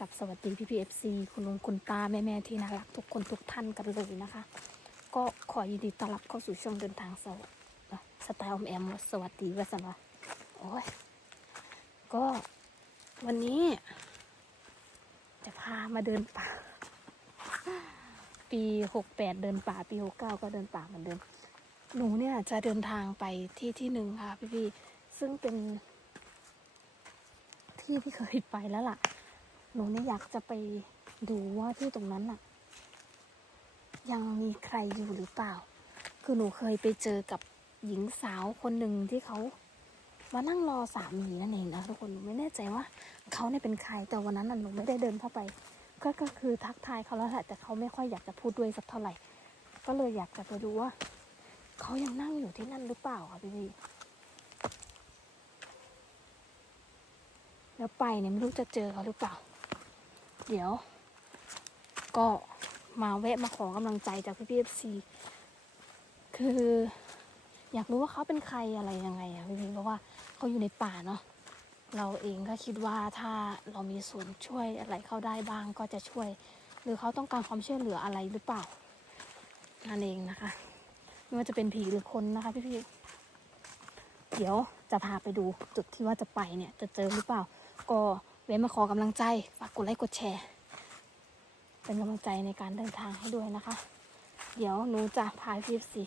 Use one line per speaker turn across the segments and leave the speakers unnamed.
กับสวัสดีพี่พีเอฟซีคุณลุงคุณตาแม่แม่ที่น่ารักทุกคนทุกท่านกันเลยนะคะ ก็ขอยินดีต้อนรับเข้าสู่ช่วงเดินทางสวสไตล์อมแอมสวัสดีวัสนวะโอ้ยก็วันนี้ จะพามาเดินป่า ปีหกแปดเดินป่า ปีหกเก้าก็เดินป่าเหมือนเดิมหนูเนี่ยจะเดินทางไปที่ที่หนึ่งค่ะพี่พี่ซึ่งเป็นที่ที่เคยไปแล้วล่ะ หนูเนี่ยอยากจะไปดูว่าที่ตรงนั้นน่ะยังมีใครอยู่หรือเปล่า คือหนูเคยไปเจอกับหญิงสาวคนหนึ่งที่เขามานั่งรอสามีนั่นเองนะทุกคนหนูไม่แน่ใจว่าเขาเนี่ยเป็นใครแต่วันนั้นน่ะหนูไม่ได้เดินเข้าไป ก็ก็คือทักทายเขาแล้วแหละแต่เขาไม่ค่อยอยากจะพูดด้วยสักเท่าไหร่ ก็เลยอยากจะไปดูว่าเขายังนั่งอยู่ที่นั่นหรือเปล่าค่ะพี่พี่แล้วไปเนี่ยไม่รู้จะเจอเขาหรือเปล่า เดี๋ยว ก็มาแวะมาขอกำลังใจจากพี่พีเอฟซีคือ อยากรู้ว่าเขาเป็นใครอะไรยังไงอะพี่พีเพราะว่าเขาอยู่ในป่าเนาะเราเองก็คิดว่าถ้าเรามีส่วนช่วยอะไรเขาได้บ้างก็จะช่วย หรือเขาต้องการความช่วยเหลืออะไรหรือเปล่านั่นเองนะคะไม่ว่าจะเป็นผีหรือคนนะคะพี่พี่เดี๋ยวจะพาไปดูจุดที่ว่าจะไปเนี่ยจะเจอหรือเปล่า ก็ เว้นมาขอกำลังใจ ฝากกดไลค์กดแชร์ เป็นกำลังใจในการเดินทางให้ด้วยนะคะ เดี๋ยวหนูจะพาพี่สี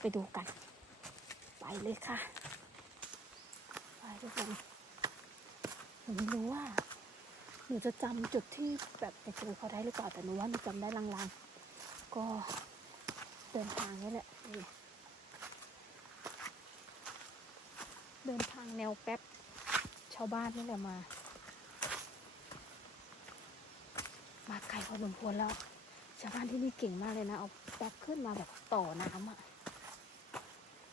ไปดูกัน ไปเลยค่ะ ไปทุกคนหนูไม่รู้ว่าหนูจะจำจุดที่แบบไปเจอเขาได้หรือเปล่าแต่หนูว่าหนูจำได้ลางๆ ก็เดินทางนี่แหละเดินทางแนวแป๊บชาวบ้านนี่แหละมา มาไกลพอสมควรแล้ว ชาวบ้านที่นี่เก่งมากเลยนะ เอาแป๊บขึ้นมาแบบต่อน้ำอะ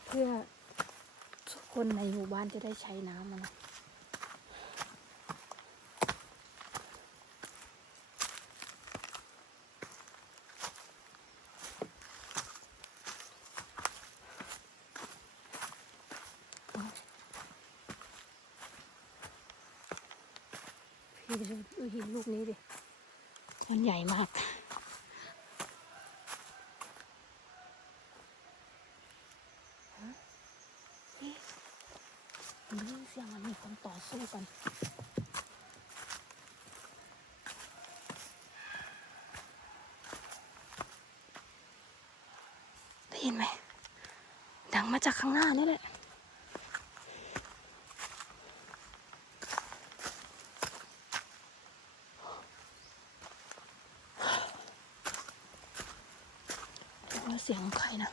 เพื่อทุกคนในหมู่บ้านจะได้ใช้น้ำมันนะพี่ดูดูหินลูกนี้ดิ มันใหญ่มาก นี่มันเสียงมันมีคนต่อสู้กันได้ยินไหม ดังมาจากข้างหน้านี่แหละ ว่าเสียงของใครนะ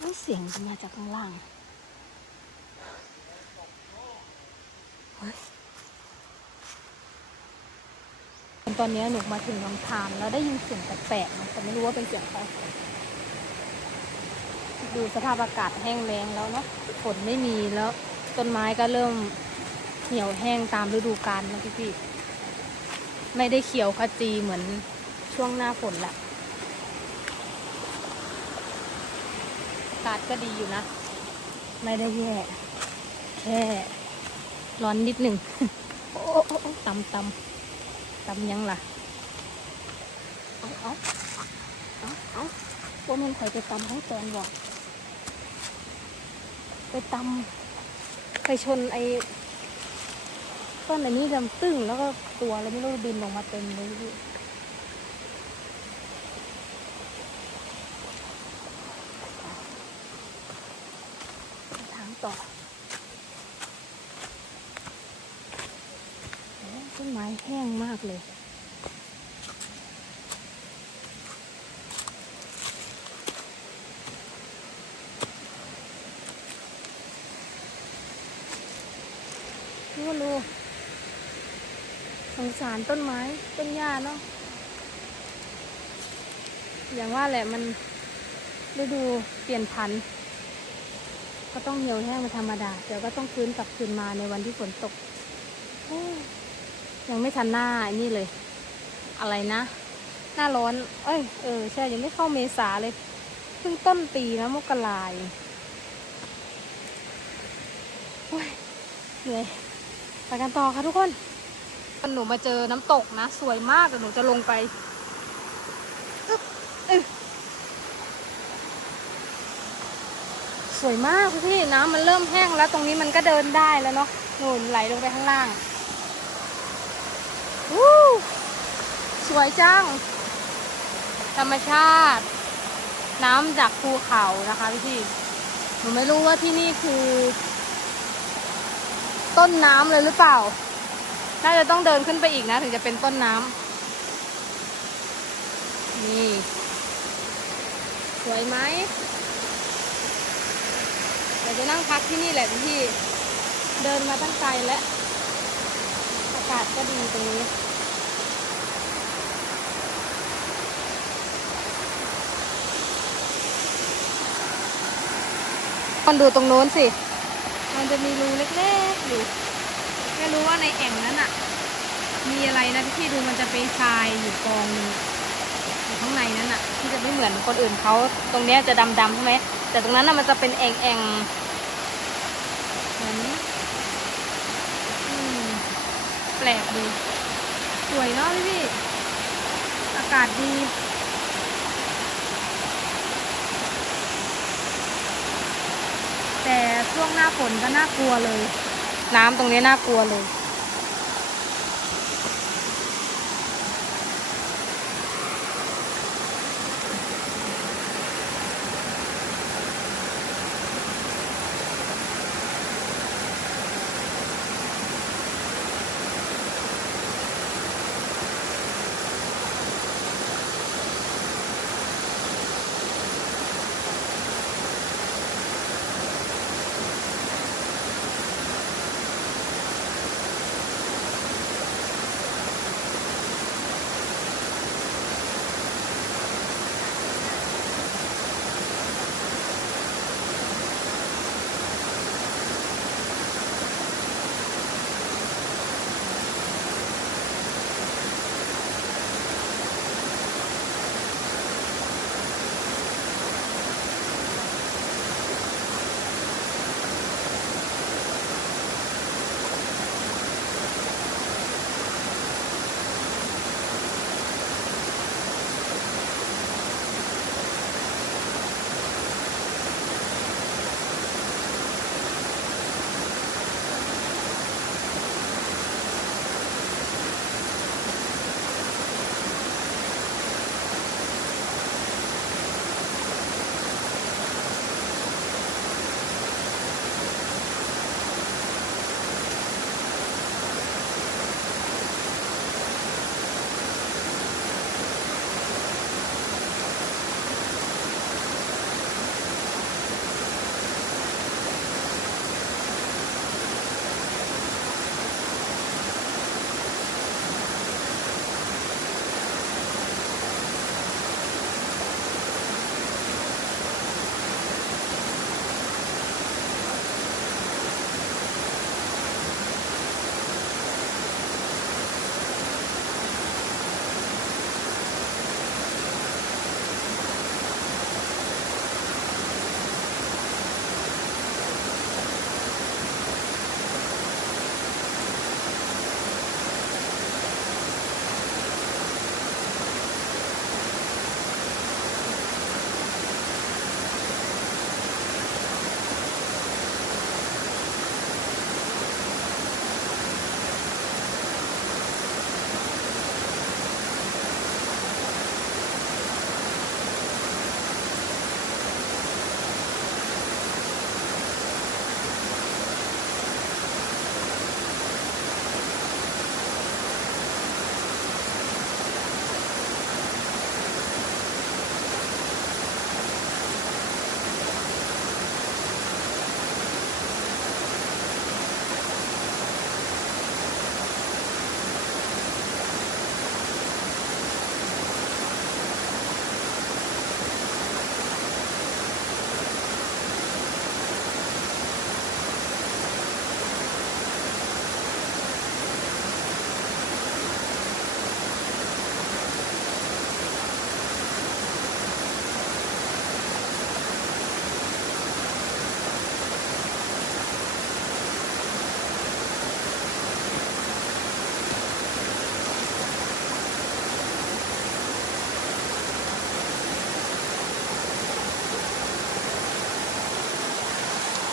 ไม่เสียงมาจากข้างล่างตอนนี้หนูมาถึงลำธารแล้วได้ยินเสียงแปลกๆแต่ไม่รู้ว่าเป็นเสียงใครดูสภาพอากาศแห้งแล้งแล้วเนาะฝนไม่มีแล้วต้นไม้ก็เริ่มเหี่ยวแห้งตามฤดูกาลนะพี่พี่ๆไม่ได้เขียวขจีเหมือนช่วงหน้าฝนละ อากาศก็ดีอยู่นะ ไม่ได้แย่ แค่ร้อนนิดหนึ่งโอ้โอ้โอ้ตำตำตำยังล่ะ เอาเอาเอาเอาว่ามันคอยไปตำให้แตนบอกไปตำไปชนไอ้ต้นอันนี้ดำตึ้งแล้วก็ตัวแล้วไม่รู้บินลงมาเต็มเลยพี่ทาง ต่อต้นไม้แห้งมากเลยนี่ก็รู้สงสารต้นไม้ต้นหญ้าเนาะอย่างว่าแหละมันฤดูเปลี่ยนพันธุ์ ก็ต้องเหี่ยวแห้งเป็นธรรมดา เดี๋ยวก็ต้องฟื้นกลับคืนมาในวันที่ฝนตก ยังไม่ทันหน้าไอ้นี่เลย อะไรนะ หน้าร้อน เอ้ย เออ ใช่ ยังไม่เข้าเมษาเลย เพิ่งต้นปีนะมกราเองโอ้ยเหนื่อยไปกันต่อค่ะทุกคนหนูมาเจอน้ำตกนะ สวยมากเดี๋ยวหนูจะลงไปอึ๊บอึ๊บ สวยมากพี่น้ำมันเริ่มแห้งแล้วตรงนี้มันก็เดินได้แล้วเนาะนูนไหลลงไปข้างล่างวู้สวยจัง ธรรมชาติ น้ำจากภูเขานะคะพี่หนูไม่รู้ว่าที่นี่คือ ต้นน้ำเลยหรือเปล่า น่าจะต้องเดินขึ้นไปอีกนะ ถึงจะเป็นต้นน้ำนี่ สวยไหม ดี๋ยวจะนั่งพักที่นี่แหละพี่เดินมาตั้งไกลแล้วอากาศก็ดีตรงนี้คนดูตรงโน้นสิ มันจะมีรูเล็กๆอยู่ไม่รู้ว่าในแอ่งนั้นอะมีอะไรนะที่ดูมันจะเป็นทรายอยู่กองหนึงอยู่ข้างในนั้นอะที่จะไม่เหมือนคนอื่นเขาตรงเนี้ยจะดำๆใช่ไหม แต่ตรงนั้นน่ะมันจะเป็นแอ่งแอ่งๆเหมือนอืมแปลกดี สวยเนาะพี่พี่ อากาศดีแต่ช่วงหน้าฝนก็น่ากลัวเลย น้ำตรงนี้น่ากลัวเลย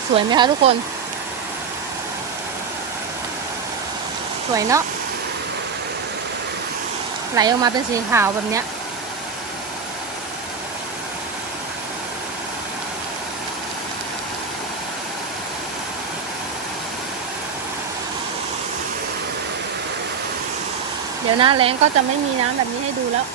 สวยไหมคะทุกคน สวยเนาะไหลออกมาเป็นสีขาวแบบเนี้ยเดี๋ยวหน้าแล้งก็จะไม่มีน้ำแบบนี้ให้ดูแล้ว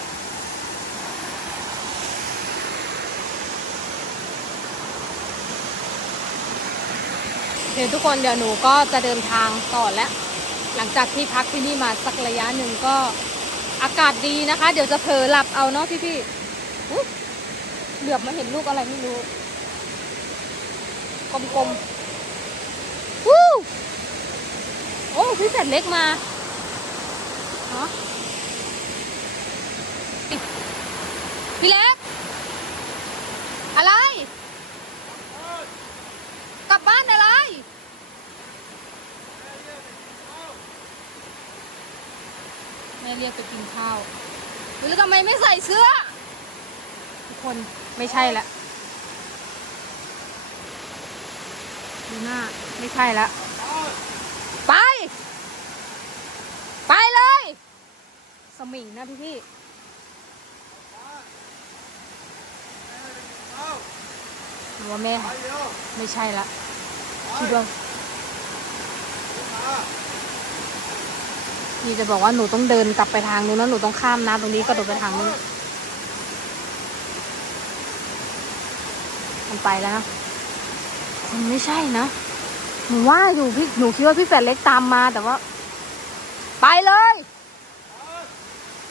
โอเคทุกคนเดี๋ยวหนูก็จะเดินทางต่อแล้ว หลังจากที่พักที่นี่มาสักระยะหนึ่งก็อากาศดีนะคะ เดี๋ยวจะเผลอหลับเอาเนาะพี่พี่ๆเหลือบมาเห็นลูกอะไรไม่รู้ กลมๆวู้โอ้พี่แสนเล็กมาฮะพี่เล็กอะไร กลับบ้านอะไร่เรียกไปกินข้าวหรือทำไมไม่ใส่เสื้อ ทุกคนไม่ใช่ละดูหน้าไม่ใช่ละไป ไปเลย สมิงนะพี่พี่หรือว่าแม่ไม่ใช่ละคิดว่า นี่จะบอกว่าหนูต้องเดินกลับไปทางนู้นแล้วหนูต้องข้ามน้ำตรงนี้กระโดดไปทางนู้นมันไปแล้วนะมันไม่ใช่นะหนูว่าอยู่พี่หนูคิดว่าพี่แฝดเล็กตามมาแต่ว่า ไปเลย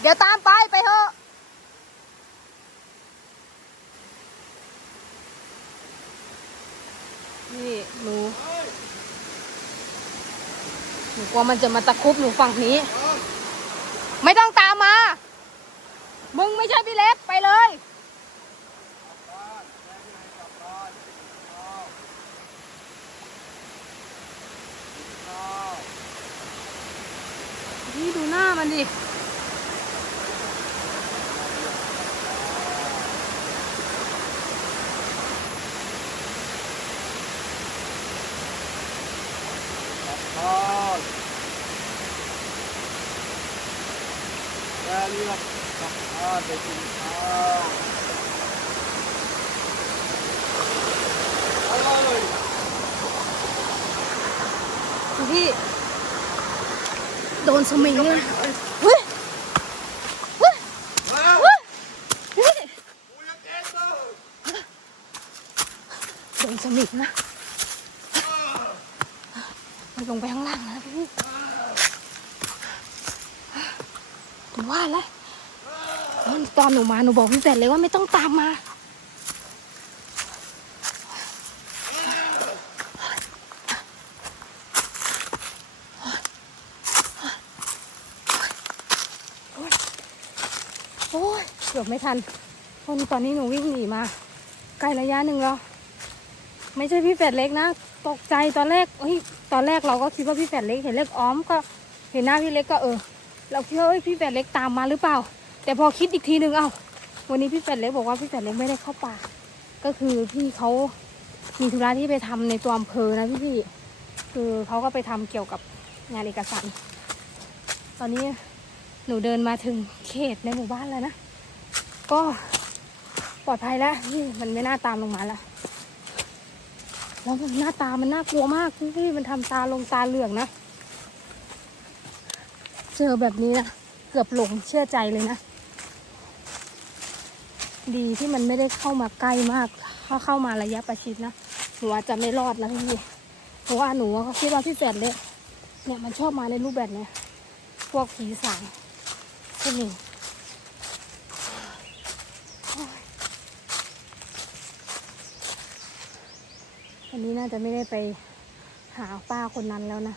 เดี๋ยวตามไปไปเถอะนี่หนู หนูกลัวมันจะมาตะคุบหนูฝั่งนี้ ไม่ต้องตามมา มึงไม่ใช่พี่เล็กไปเลย นี่ดูหน้ามันดิ
ข้าวแม่เรียกกลับบ้านไปกินข้าวอร่อย
ดู พี่ โดนสมิงเลยเฮ้ยเฮ้ย
แล้ว
เฮ้ยพี่
กูยังเอ็นเลย
โดนสมิงนะมันลงไปข้างล่างนะพี่หนูว่าแล้วตอนหนูมาหนูบอกพี่แฟนเลยว่าไม่ต้องตามมา โอ้ย เกือบไม่ทันเพราะตอนนี้หนูวิ่งหนีมาไกลระยะหนึ่งแล้ว ไม่ใช่พี่แฝดเล็กนะ ตกใจตอนแรกเฮ้ยตอนแรกเราก็คิดว่าพี่แฝดเล็กเห็นเล็กอ้อมก็ เห็นหน้าพี่เล็กก็เออ เราคิดว่าเอ้ยพี่แฝดเล็กตามมาหรือเปล่า แต่พอคิดอีกทีหนึ่งเอ้าวันนี้พี่แฝดเล็กบอกว่าพี่แฝดเล็กไม่ได้เข้าป่า ก็คือพี่เขามีธุระที่ไปทำในตัวอำเภอนะพี่พี่ๆคือเขาก็ไปทำเกี่ยวกับงานเอกสาร ตอนนี้หนูเดินมาถึงเขตในหมู่บ้านแล้วนะ ก็ปลอดภัยแล้วนี่มันไม่น่าตามลงมาแล้วแล้วมันหน้าตามันน่ากลัวมากพี่มันทำตาลงตาเหลืองนะ เจอแบบนี้นะเกือบหลงเชื่อใจเลยนะ ดีที่มันไม่ได้เข้ามาใกล้มาก ถ้าเข้ามาระยะประชิดนะหนูอาจจะไม่รอดนะพี่เพราะว่าหนูคิดว่าพี่แฝดเล็กเนี่ยมันชอบมาในรูปแบบเนี้ยพวกผีสางพวกนี้โอ้ยวั นนี้น่าจะไม่ได้ไปหาป้าคนนั้นแล้วนะ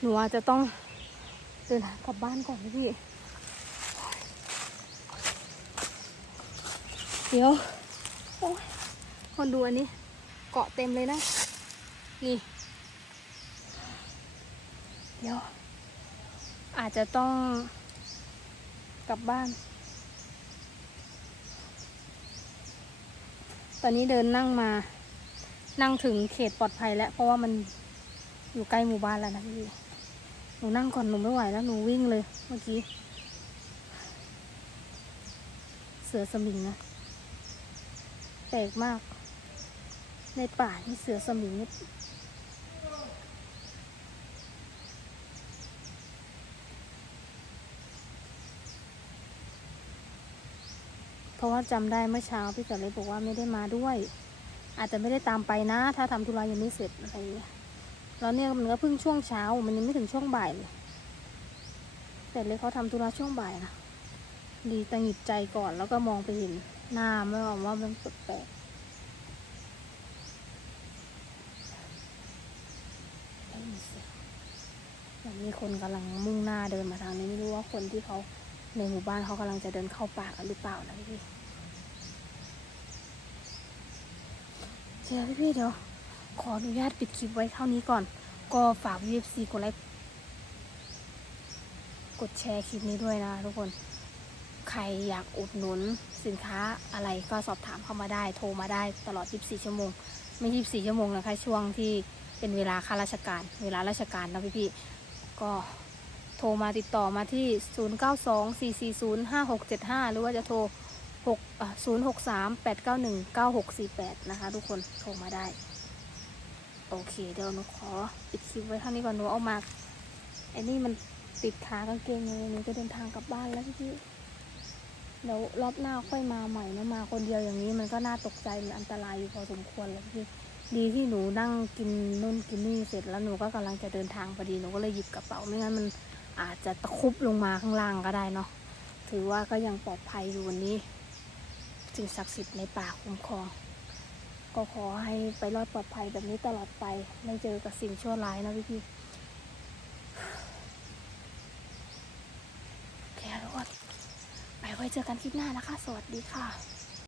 หนูอาจจะต้องเดินทางกลับบ้านก่อนพี่ เดี๋ยวโอ้ยคนดูอันนี้ เกาะเต็มเลยนะ นี่ เดี๋ยว อาจจะต้องกลับบ้าน ตอนนี้เดินนั่งมา นั่งถึงเขตปลอดภัยแล้ว เพราะว่ามันอยู่ใกล้หมู่บ้านแล้วนะพี่หนูนั่งก่อนหนูไม่ไหวแล้วหนูวิ่งเลยเมื่อกี้ เสือสมิงนะแปลกมาก ในป่านี่เสือสมิงนี่เพราะว่าจำได้เมื่อเช้าพี่สาวเล็กบอกว่าไม่ได้มาด้วย อาจจะไม่ได้ตามไปนะ ถ้าทำธุระยังไม่เสร็จอะไรอย่างเงี้ยแล้วเนี่ยมันก็เพิ่งช่วงเช้ามันยังไม่ถึงช่วงบ่ายเลยแต่เล็กเขาทำธุระช่วงบ่ายนะดีตังหิดใจก่อนแล้วก็มองไปเห็นหน้าไม่บอกว่ามันแปลกๆได้ยินเสียงเหมือนมีคนกำลังมุ่งหน้าเดินมาทางนี้ไม่รู้ว่าคนที่เขาในหมู่บ้านเขากำลังจะเดินเข้าป่ากันหรือเปล่านะพี่ เจอพี่ๆเดี๋ยว ขออนุญาตปิดคลิปไว้เท่านี้ก่อน ก็ฝาก VFC กดไลค์กดแชร์คลิปนี้ด้วยนะทุกคน ใครอยากอุดหนุนสินค้าอะไรก็สอบถามเข้ามาได้ โทรมาได้ตลอด 24 ชั่วโมง ไม่ 24 ชั่วโมงนะคะ ช่วงที่เป็นเวลาข้าราชการ เวลาราชการนะพี่ๆ ก็โทรมาติดต่อมาที่ 0924405675 หรือว่าจะโทร 6อะ0638919648 นะคะ ทุกคนโทรมาได้ โอเค เดี๋ยวหนูขอปิดคลิปไว้เท่านี้ก่อนหนูเอามาไอ้นี่มันติดขากางเกงเลยหนูจะเดินทางกลับบ้านแล้วพี่เดี๋ยวรอบหน้าค่อยมาใหม่นะมาคนเดียวอย่างนี้มันก็น่าตกใจมันอันตรายอยู่พอสมควรเลยพี่ดีที่หนูนั่งกินนู่นกินนี่เสร็จแล้วหนูก็กำลังจะเดินทางพอดีหนูก็เลยหยิบกระเป๋าไม่งั้นมันอาจจะตะคุบลงมาข้างล่างก็ได้เนาะถือว่าก็ยังปลอดภัยอยู่วันนี้ สิ่งศักดิ์สิทธิ์ในป่าคุ้มครอง ก็ขอให้ไปรอดปลอดภัยแบบนี้ตลอดไป ไม่เจอกับสิ่งชั่วร้ายนะพี่พี่โอเคทุกคนไปไว้เจอกันคลิปหน้านะคะ สวัสดีค่ะ